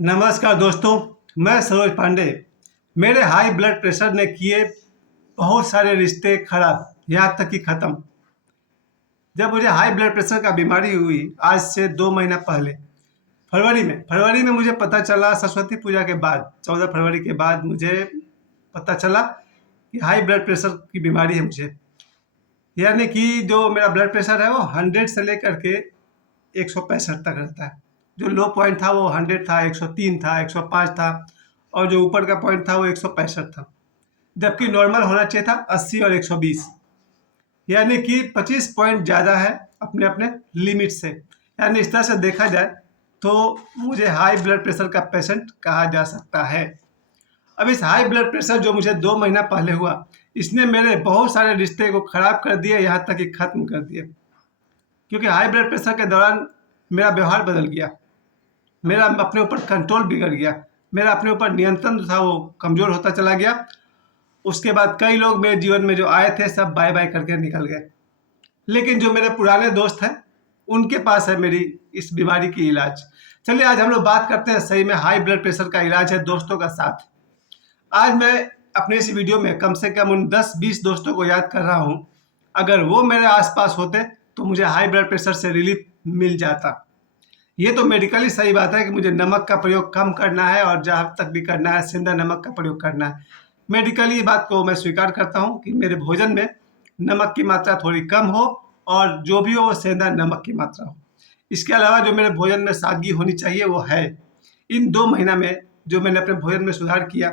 नमस्कार दोस्तों, मैं सरोज पांडे। मेरे हाई ब्लड प्रेशर ने किए बहुत सारे रिश्ते खराब, यहाँ तक कि ख़त्म। जब मुझे हाई ब्लड प्रेशर का बीमारी हुई आज से 2 महीना पहले, फरवरी में मुझे पता चला, सरस्वती पूजा के बाद 14 फरवरी के बाद मुझे पता चला कि हाई ब्लड प्रेशर की बीमारी है मुझे। यानी कि जो मेरा ब्लड प्रेशर है वो 100 से लेकर के 165 तक रहता है। जो लो पॉइंट था वो 100 था, 103 था, 105 था, और जो ऊपर का पॉइंट था वो 165 था। जबकि नॉर्मल होना चाहिए था 80 और 120। यानी कि 25 पॉइंट ज़्यादा है अपने अपने लिमिट से। यानी इस तरह से देखा जाए तो मुझे हाई ब्लड प्रेशर का पेशेंट कहा जा सकता है। अब इस हाई ब्लड प्रेशर जो मुझे 2 महीना पहले हुआ, इसने मेरे बहुत सारे रिश्ते को खराब कर दिया, यहाँ तक कि खत्म कर दिया। क्योंकि हाई ब्लड प्रेशर के दौरान मेरा व्यवहार बदल गया, मेरा अपने ऊपर कंट्रोल बिगड़ गया, मेरा अपने ऊपर नियंत्रण जो था वो कमज़ोर होता चला गया। उसके बाद कई लोग मेरे जीवन में जो आए थे सब बाय बाय करके निकल गए। लेकिन जो मेरे पुराने दोस्त हैं उनके पास है मेरी इस बीमारी की इलाज। चलिए आज हम लोग बात करते हैं सही में हाई ब्लड प्रेशर का इलाज है दोस्तों का साथ। आज मैं अपने इस वीडियो में कम से कम उन 10-20 दोस्तों को याद कर रहा हूँ, अगर वो मेरे आसपास होते तो मुझे हाई ब्लड प्रेशर से रिलीफ मिल जाता। ये तो मेडिकली सही बात है कि मुझे नमक का प्रयोग कम करना है और जहाँ तक भी करना है सेंधा नमक का प्रयोग करना है। मेडिकली ये बात को मैं स्वीकार करता हूँ कि मेरे भोजन में नमक की मात्रा थोड़ी कम हो और जो भी हो वो सेंधा नमक की मात्रा हो। इसके अलावा जो मेरे भोजन में सादगी होनी चाहिए वो है। इन 2 महीना में जो मैंने अपने भोजन में सुधार किया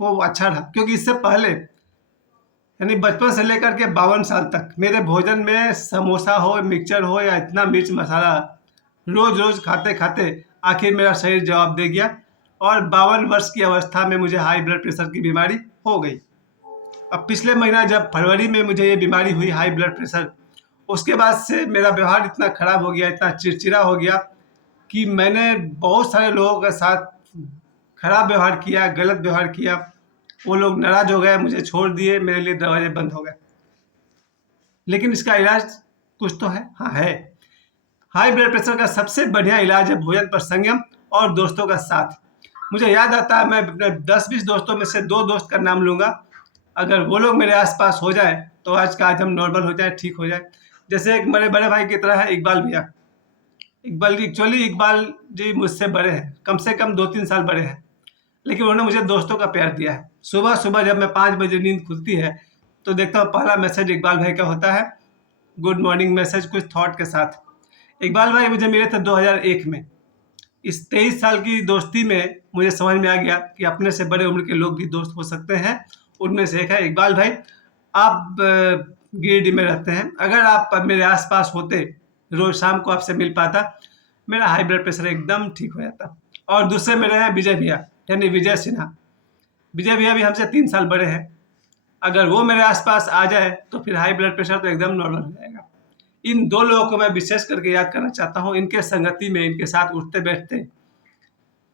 वो अच्छा रहा, क्योंकि इससे पहले यानी बचपन से लेकर के 52 साल तक मेरे भोजन में समोसा हो, मिक्सचर हो या इतना मिर्च मसाला रोज रोज खाते खाते आखिर मेरा शरीर जवाब दे गया और 52 वर्ष की अवस्था में मुझे हाई ब्लड प्रेशर की बीमारी हो गई। अब पिछले महीना जब फरवरी में मुझे ये बीमारी हुई हाई ब्लड प्रेशर, उसके बाद से मेरा व्यवहार इतना खराब हो गया, इतना चिड़चिड़ा हो गया कि मैंने बहुत सारे लोगों के साथ खराब व्यवहार किया, गलत व्यवहार किया। वो लोग नाराज हो गए, मुझे छोड़ दिए, मेरे लिए दरवाजे बंद हो गए। लेकिन इसका इलाज कुछ तो है, हाँ है। हाई ब्लड प्रेशर का सबसे बढ़िया इलाज है भोजन पर संयम और दोस्तों का साथ। मुझे याद आता है, मैं अपने 10-20 दोस्तों में से 2 दोस्त का नाम लूँगा। अगर वो लोग मेरे आस-पास हो जाएँ, तो आज का आज हम नॉर्मल हो जाएँ, ठीक हो जाएँ। जैसे एक मेरे बड़े भाई की तरह है इकबाल भैया। इकबाल जी मुझसे बड़े हैं, कम से कम 2-3 साल बड़े हैं। लेकिन उन्होंने मुझे दोस्तों का प्यार दिया है। सुबह-सुबह जब मैं 5 बजे नींद खुलती है, तो देखता हूँ पहला मैसेज इकबाल भाई का होता है, गुड मॉर्निंग मैसेज कुछ थॉट के साथ। इकबाल भाई मुझे मिले थे 2001 में। इस 23 साल की दोस्ती में मुझे समझ में आ गया कि अपने से बड़े उम्र के लोग भी दोस्त हो सकते हैं। उनमें से एक है इकबाल भाई। आप गिरिडीह में रहते हैं। अगर आप मेरे आस-पास होते, रोज़ शाम को आपसे मिल पाता, मेरा हाई ब्लड प्रेशर एकदम ठीक हो जाता। और दूसरे मेरे हैं विजय भैया, यानी विजय सिन्हा। विजय भैया भी हमसे 3 साल बड़े हैं। अगर वो मेरे आस-पास आ जाए, तो फिर हाई ब्लड प्रेशर तो एकदम नॉर्मल हो जाएगा। इन 2 लोगों को मैं विशेष करके याद करना चाहता हूँ। इनके संगति में, इनके साथ उठते-बैठते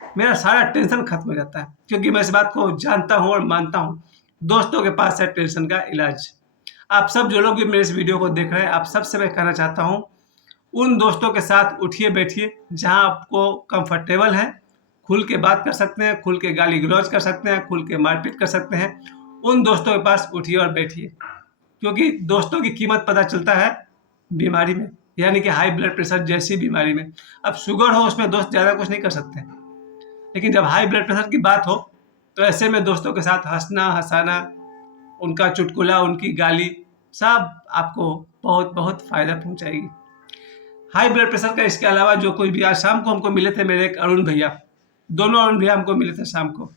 मेरा सारा टेंशन खत्म हो जाता है, क्योंकि मैं इस बात को जानता हूँ और मानता हूँ, दोस्तों के पास है टेंशन का इलाज। आप सब जो लोग भी मेरे इस वीडियो को देख रहे हैं, आप सबसे मैं कहना चाहता हूँ, उन दोस्तों के साथ उठिए-बैठिए जहाँ आपको कंफर्टेबल है, खुल के बात कर सकते हैं, खुल के गाली-गलौज कर सकते हैं, खुल के मारपीट कर सकते हैं। उन दोस्तों के पास उठिए और बैठिए, क्योंकि दोस्तों की कीमत पता चलता है बीमारी में, यानी कि हाई ब्लड प्रेशर जैसी बीमारी में। अब शुगर हो उसमें दोस्त ज़्यादा कुछ नहीं कर सकते, लेकिन जब हाई ब्लड प्रेशर की बात हो तो ऐसे में दोस्तों के साथ हंसना हंसाना, उनका चुटकुला, उनकी गाली, सब आपको बहुत बहुत फ़ायदा पहुंचाएगी। हाई ब्लड प्रेशर का इसके अलावा जो कोई भी, आज शाम को हमको मिले थे मेरे एक अरुण भैया। दोनों अरुण भैया हमको मिले थे शाम को।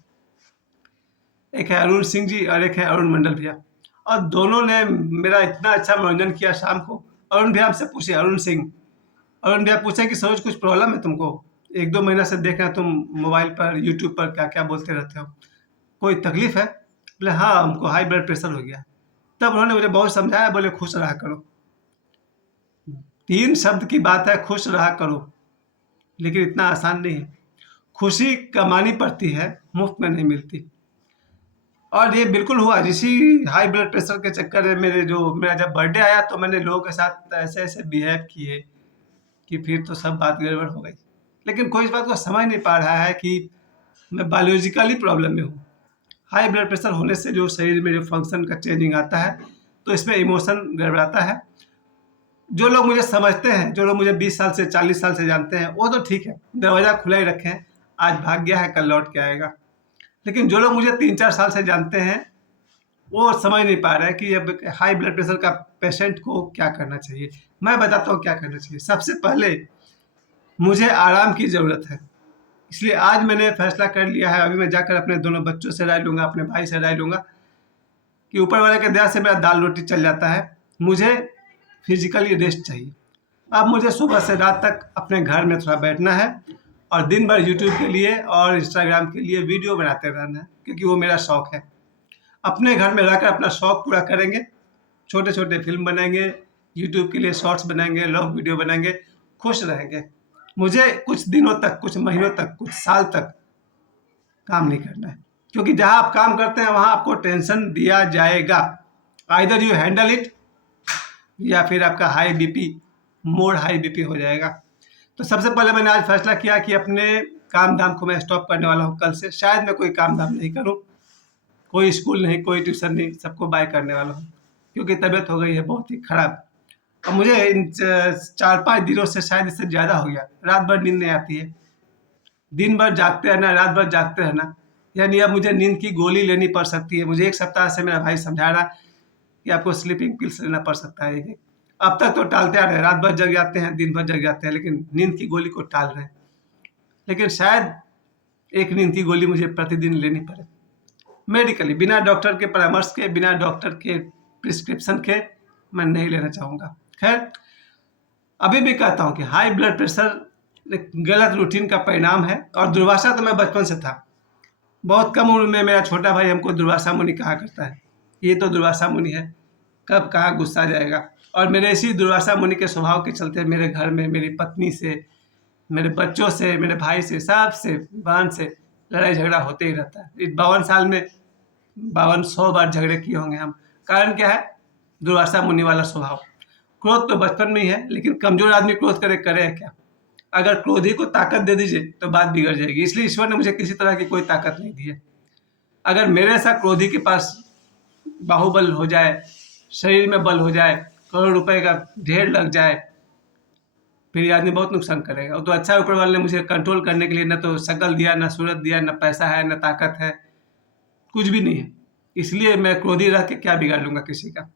एक है अरुण सिंह जी और एक है अरुण मंडल भैया। और दोनों ने मेरा इतना अच्छा मनोरंजन किया शाम को। अरुण भैया हमसे पूछे, अरुण भैया पूछे कि सरोज कुछ प्रॉब्लम है तुमको? 1-2 महीना से देख रहे हैं तुम मोबाइल पर, यूट्यूब पर क्या-क्या बोलते रहते हो। कोई तकलीफ़ है? बोले हाँ, हमको हाई ब्लड प्रेशर हो गया। तब उन्होंने मुझे बहुत समझाया, बोले खुश रहा करो। 3 शब्द की बात है, खुश रहा करो। लेकिन इतना आसान नहीं है। खुशी कमानी पड़ती है, मुफ्त में नहीं मिलती। और ये बिल्कुल हुआ, इसी हाई ब्लड प्रेशर के चक्कर में मेरा जब बर्थडे आया तो मैंने लोगों के साथ ऐसे-ऐसे बिहेव किए कि फिर तो सब बात गड़बड़ हो गई। लेकिन कोई इस बात को समझ नहीं पा रहा है कि मैं बायोलॉजिकली प्रॉब्लम में हूँ। हाई ब्लड प्रेशर होने से जो शरीर में जो फंक्शन का चेंजिंग आता है, तो इसमें इमोशन गड़बड़ाता है। जो लोग मुझे समझते हैं, जो लोग मुझे 20 साल से 40 साल से जानते हैं, वो तो ठीक है, दरवाज़ा खुला ही रखें, आज भाग गया है कल लौट के आएगा। लेकिन जो लोग मुझे 3-4 साल से जानते हैं, वो समझ नहीं पा रहे हैं कि अब हाई ब्लड प्रेशर का पेशेंट को क्या करना चाहिए। मैं बताता हूँ क्या करना चाहिए। सबसे पहले मुझे आराम की ज़रूरत है, इसलिए आज मैंने फैसला कर लिया है, अभी मैं जाकर अपने दोनों बच्चों से राय लूँगा, अपने भाई से राय लूँगा कि ऊपर वाले के दया से मेरा दाल रोटी चल जाता है, मुझे फिजिकली रेस्ट चाहिए। अब मुझे सुबह से रात तक अपने घर में थोड़ा बैठना है और दिन भर यूट्यूब के लिए और इंस्टाग्राम के लिए वीडियो बनाते रहना है, क्योंकि वो मेरा शौक़ है। अपने घर में रहकर अपना शौक़ पूरा करेंगे, छोटे छोटे फिल्म बनाएंगे, यूट्यूब के लिए शॉर्ट्स बनाएंगे, लॉन्ग वीडियो बनाएंगे, खुश रहेंगे। मुझे कुछ दिनों तक, कुछ महीनों तक, कुछ साल तक काम नहीं करना है, क्योंकि जहाँ आप काम करते हैं वहाँ आपको टेंशन दिया जाएगा। आइदर यू हैंडल इट, या फिर आपका हाई बीपी, मोर हाई बीपी हो जाएगा। तो सबसे पहले मैंने आज फैसला किया कि अपने काम धाम को मैं स्टॉप करने वाला हूँ। कल से शायद मैं कोई काम धाम नहीं करूँ, कोई स्कूल नहीं, कोई ट्यूशन नहीं, सबको बाय करने वाला हूँ, क्योंकि तबीयत हो गई है बहुत ही खराब। और मुझे इन 4-5 दिनों से शायद इससे ज़्यादा हो गया, रात भर नींद नहीं आती है, दिन भर जागते रहना, रात भर जागते रहना, यानी अब मुझे नींद की गोली लेनी पड़ सकती है। मुझे 1 सप्ताह से मेरा भाई समझा रहा कि आपको स्लीपिंग पिल्स लेना पड़ सकता है। ये अब तक तो टालते आ रहे हैं, रात भर जग जाते हैं, दिन भर जग जाते हैं, लेकिन नींद की गोली को टाल रहे हैं। लेकिन शायद एक नींद की गोली मुझे प्रतिदिन लेनी पड़े, मेडिकली, बिना डॉक्टर के परामर्श के, बिना डॉक्टर के प्रिस्क्रिप्शन के मैं नहीं लेना चाहूँगा। खैर, अभी भी कहता हूँ कि हाई ब्लड प्रेशर एक गलत रूटीन का परिणाम है, और दुर्वासा तो मैं बचपन से था। बहुत कम उम्र में मेरा छोटा भाई हमको दुर्वासा मुनि कहा करता है, ये तो दुर्वासा मुनि है, कब कहाँ गुस्सा जाएगा। और मेरे इसी दुर्वासा मुनि के स्वभाव के चलते मेरे घर में मेरी पत्नी से, मेरे बच्चों से, मेरे भाई से, सबसे, बहन से लड़ाई झगड़ा होते ही रहता है। इस 52 साल में 5200 बार झगड़े किए होंगे हम। कारण क्या है? दुर्वासा मुनि वाला स्वभाव। क्रोध तो बचपन में ही है, लेकिन कमजोर आदमी क्रोध करे क्या? अगर क्रोधी को ताकत दे दीजिए तो बात बिगड़ जाएगी। इसलिए ईश्वर ने मुझे किसी तरह की कोई ताकत नहीं दी है। अगर मेरे साथ क्रोधी के पास बाहुबल हो जाए, शरीर में बल हो जाए, करोड़ रुपए का ढेर लग जाए, फिर ये आदमी बहुत नुकसान करेगा। तो अच्छा, ऊपर वाले ने मुझे कंट्रोल करने के लिए न तो शक्ल दिया, न सूरत दिया, न पैसा है, न ताकत है, कुछ भी नहीं है। इसलिए मैं क्रोधी रह के क्या बिगाड़ लूंगा किसी का।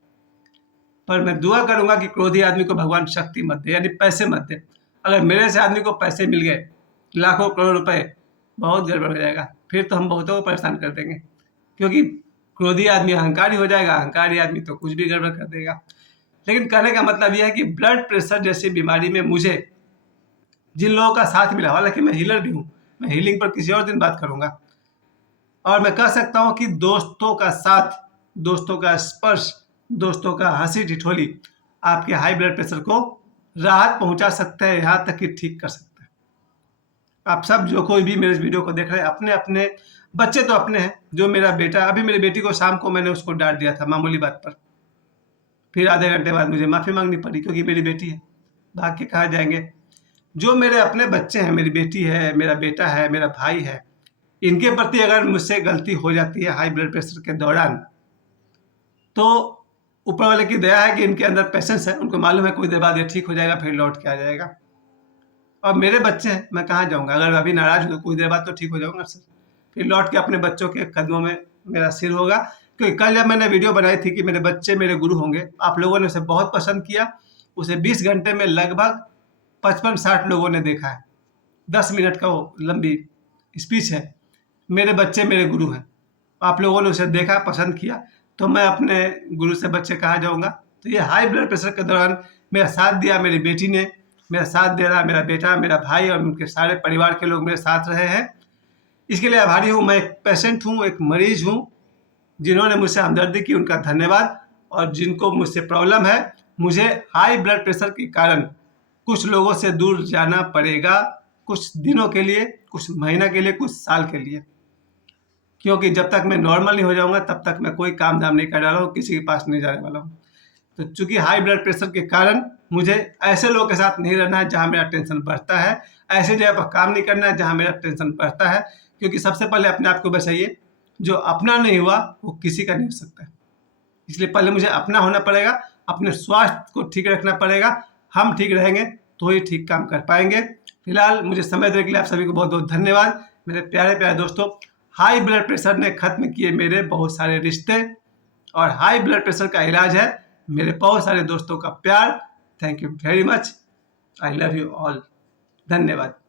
पर मैं दुआ करूंगा कि क्रोधी आदमी को भगवान शक्ति मत दे, यानी पैसे मत दे। अगर मेरे से आदमी को पैसे मिल गए, लाखों करोड़ रुपए, बहुत गड़बड़ हो जाएगा। फिर तो हम बहुतों को परेशान कर देंगे, क्योंकि क्रोधी आदमी अहंकारी हो जाएगा, अहंकारी आदमी तो कुछ भी गड़बड़ कर देगा। लेकिन कहने का मतलब यह है कि ब्लड प्रेशर जैसी बीमारी में मुझे जिन लोगों का साथ मिला, हालांकि मैं हीलर भी हूँ, मैं हीलिंग पर किसी और दिन बात करूंगा, और मैं कह सकता हूँ कि दोस्तों का साथ, दोस्तों का स्पर्श, दोस्तों का हंसी ठिठोली आपके हाई ब्लड प्रेशर को राहत पहुंचा सकता है, यहाँ तक कि ठीक कर सकता है। आप सब जो कोई भी मेरे वीडियो को देख रहे हैं, अपने अपने बच्चे तो अपने हैं। जो मेरा बेटा, अभी मेरी बेटी को शाम को मैंने उसको डांट दिया था मामूली बात पर, फिर आधे घंटे बाद मुझे माफ़ी मांगनी पड़ी, क्योंकि मेरी बेटी है, भाग के कहाँ जाएंगे। जो मेरे अपने बच्चे हैं, मेरी बेटी है, मेरा बेटा है, मेरा भाई है, इनके प्रति अगर मुझसे गलती हो जाती है हाई ब्लड प्रेशर के दौरान, तो ऊपर वाले की दया है कि इनके अंदर पेशेंस है, उनको मालूम है कुछ देर बाद ये ठीक हो जाएगा, फिर लौट के आ जाएगा। और मेरे बच्चे हैं, मैं कहाँ जाऊँगा, अगर अभी नाराज हूँ तो कुछ देर बाद तो ठीक हो जाऊँगा सर, फिर लौट के अपने बच्चों के कदमों में मेरा सिर होगा। क्योंकि कल जब मैंने वीडियो बनाई थी कि मेरे बच्चे मेरे गुरु होंगे, आप लोगों ने उसे बहुत पसंद किया। उसे 20 घंटे में लगभग 55-60 लोगों ने देखा है। 10 मिनट का वो लंबी स्पीच है, मेरे बच्चे मेरे गुरु हैं। आप लोगों ने उसे देखा, पसंद किया, तो मैं अपने गुरु से बच्चे कहाँ जाऊँगा। तो ये हाई ब्लड प्रेशर के दौरान मेरा साथ दिया, मेरी बेटी ने मेरा साथ दे रहा, मेरा बेटा, मेरा भाई और उनके सारे परिवार के लोग मेरे साथ रहे हैं। इसके लिए आभारी हूँ। मैं एक पेशेंट हूँ, एक मरीज हूँ, जिन्होंने मुझसे हमदर्दी की, उनका धन्यवाद। और जिनको मुझसे प्रॉब्लम है, मुझे हाई ब्लड प्रेशर के कारण कुछ लोगों से दूर जाना पड़ेगा, कुछ दिनों के लिए, कुछ महीना के लिए, कुछ साल के लिए, क्योंकि जब तक मैं नॉर्मल नहीं हो जाऊंगा तब तक मैं कोई काम धाम नहीं कर रहा हूँ, किसी के पास नहीं जाने वाला हूँ। तो चूंकि हाई ब्लड प्रेशर के कारण मुझे ऐसे लोगों के साथ नहीं रहना है जहाँ मेरा टेंशन बढ़ता है, ऐसी जगह पर काम नहीं करना है जहाँ मेरा टेंशन बढ़ता है, क्योंकि सबसे पहले अपने आप को बचाइए। जो अपना नहीं हुआ वो किसी का नहीं हो सकता। इसलिए पहले मुझे अपना होना पड़ेगा, अपने स्वास्थ्य को ठीक रखना पड़ेगा। हम ठीक रहेंगे तो ही ठीक काम कर पाएंगे। फिलहाल मुझे समय देने के लिए आप सभी को बहुत बहुत धन्यवाद। मेरे प्यारे प्यारे दोस्तों, हाई ब्लड प्रेशर ने खत्म किए मेरे बहुत सारे रिश्ते, और हाई ब्लड प्रेशर का इलाज है मेरे बहुत सारे दोस्तों का प्यार। Thank you very much. I love you all. धन्यवाद।